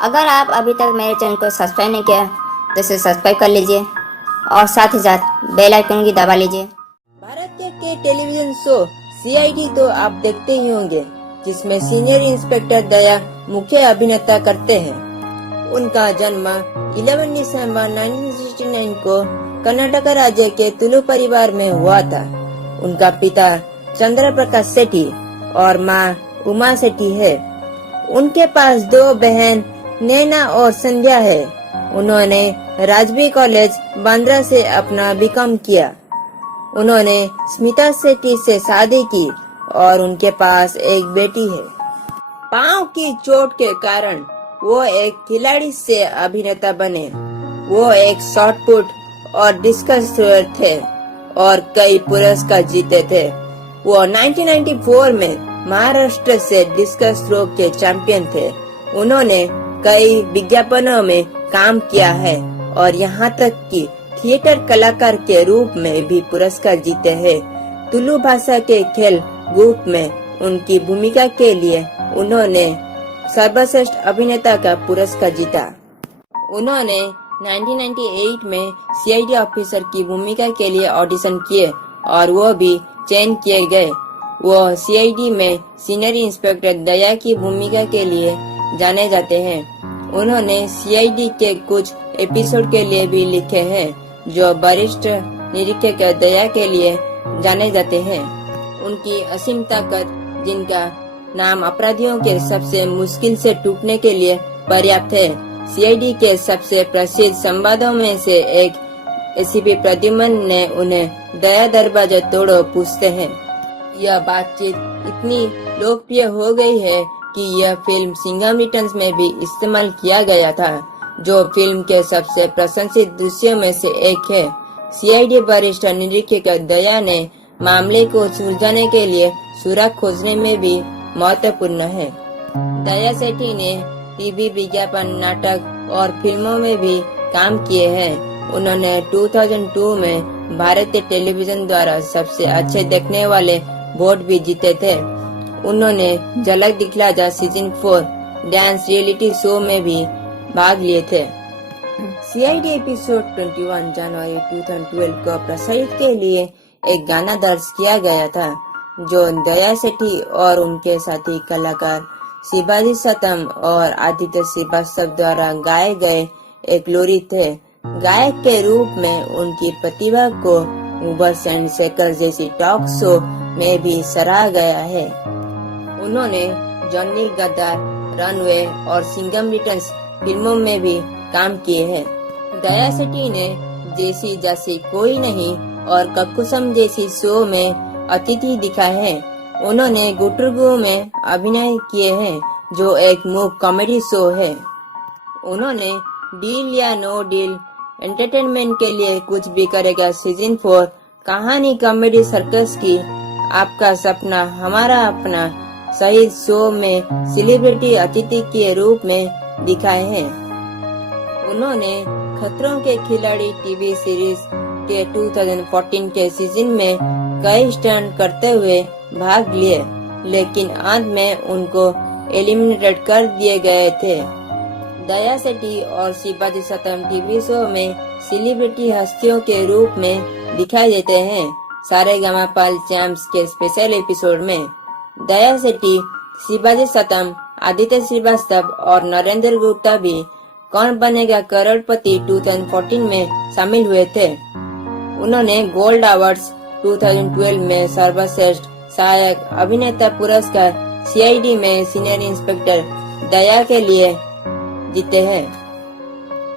अगर आप अभी तक मेरे चैनल को सब्सक्राइब नहीं किया तो इसे सब्सक्राइब कर लीजिए और साथ ही साथ बेल आइकन की दबा लीजिए। भारत के टेलीविजन शो सीआईडी तो आप देखते ही होंगे, जिसमें सीनियर इंस्पेक्टर दया मुख्य अभिनेता करते हैं। उनका जन्म 11 दिसंबर 1969 को कर्नाटक राज्य के तुलु परिवार में हुआ था। उनका पिता चंद्र प्रकाश सेठी और माँ उमा सेठी है। उनके पास 2 बहन नैना और संध्या है। उन्होंने राजबी कॉलेज बांद्रा से अपना बीकॉम किया। उन्होंने स्मिता सेठी से शादी की और उनके पास एक बेटी है। पांव की चोट के कारण वो एक खिलाड़ी से अभिनेता बने। वो एक शॉट पुट और डिस्कस थ्रोअर थे और कई पुरस्कार जीते थे। वो 1994 में महाराष्ट्र से डिस्कस थ्रो के चैंपियन थे। उन्होंने कई विज्ञापनों में काम किया है और यहाँ तक कि थिएटर कलाकार के रूप में भी पुरस्कार जीते हैं। तुलु भाषा के खेल ग्रुप में उनकी भूमिका के लिए उन्होंने सर्वश्रेष्ठ अभिनेता का पुरस्कार जीता। उन्होंने 1998 में सीआईडी ऑफिसर की भूमिका के लिए ऑडिशन किए और वो भी चयन किए गए। वो सीआईडी में सीनियर इंस्पेक्टर दया की भूमिका के लिए जाने जाते हैं। उन्होंने सीआईडी के कुछ एपिसोड के लिए भी लिखे हैं, जो वरिष्ठ निरीक्षक दया के लिए जाने जाते हैं। उनकी असीम ताकत, जिनका नाम अपराधियों के सबसे मुश्किल से टूटने के लिए पर्याप्त है। सीआईडी के सबसे प्रसिद्ध संवादों में से एक एसीपी प्रद्युमन ने उन्हें दया दरवाजा तोड़ो पूछते हैं। यह बातचीत इतनी लोकप्रिय हो गई है कि यह फिल्म सिंघम रिटर्न्स में भी इस्तेमाल किया गया था, जो फिल्म के सबसे प्रशंसित दृश्यों में से एक है। सीआईडी वरिष्ठ निरीक्षक दया ने मामले को सुलझाने के लिए सुराग खोजने में भी महत्वपूर्ण है। दया सेठी ने टीवी विज्ञापन, नाटक और फिल्मों में भी काम किए हैं। उन्होंने 2002 में भारतीय टेलीविजन द्वारा सबसे अच्छे देखने वाले अवार्ड भी जीते थे। उन्होंने झलक दिखला जा सीजन 4 डांस रियलिटी शो में भी भाग लिए थे। सीआईडी एपिसोड 21 जनवरी 2012 को प्रसारित के लिए एक गाना दर्ज किया गया था, जो दया सेठी और उनके साथी कलाकार शिवाजी सतम और आदित्य श्रीवास्तव द्वारा गाए गए एक लोरी थे। गायक के रूप में उनकी प्रतिभा को उबर्स एंड शेकर जैसी टॉक शो में भी सराहा गया है। उन्होंने जॉनी गद्दार, रनवे और सिंघम रिटर्न्स फिल्मों में भी काम किए हैं। दया सेठी ने जैसी जैसी कोई नहीं और कक्कुसम जैसी शो में अतिथि दिखाए हैं। उन्होंने गुटुरगु में अभिनय किए हैं, जो एक मूक कॉमेडी शो है। उन्होंने डील या नो डील एंटरटेनमेंट के लिए कुछ भी करेगा सीजन 4 कहानी कॉमेडी सर्कस की आपका सपना हमारा अपना सही शो में सेलिब्रिटी अतिथि के रूप में दिखाए हैं। उन्होंने खतरों के खिलाड़ी टीवी सीरीज के 2014 के सीजन में कई स्टंट करते हुए भाग लिए, लेकिन अंत में उनको एलिमिनेटेड कर दिए गए थे। दया सेठी और शिवाजी सतम टीवी शो में सेलिब्रिटी हस्तियों के रूप में दिखाई देते हैं। सारेगामापा चैंप्स के स्पेशल एपिसोड में दया सेठी, शिवाजी सतम, आदित्य श्रीवास्तव और नरेंद्र गुप्ता भी कौन बनेगा करोड़पति 2014 में शामिल हुए थे। उन्होंने गोल्ड अवार्ड्स 2012 में सर्वश्रेष्ठ सहायक अभिनेता पुरस्कार सीआईडी में सीनियर इंस्पेक्टर दया के लिए जीते हैं।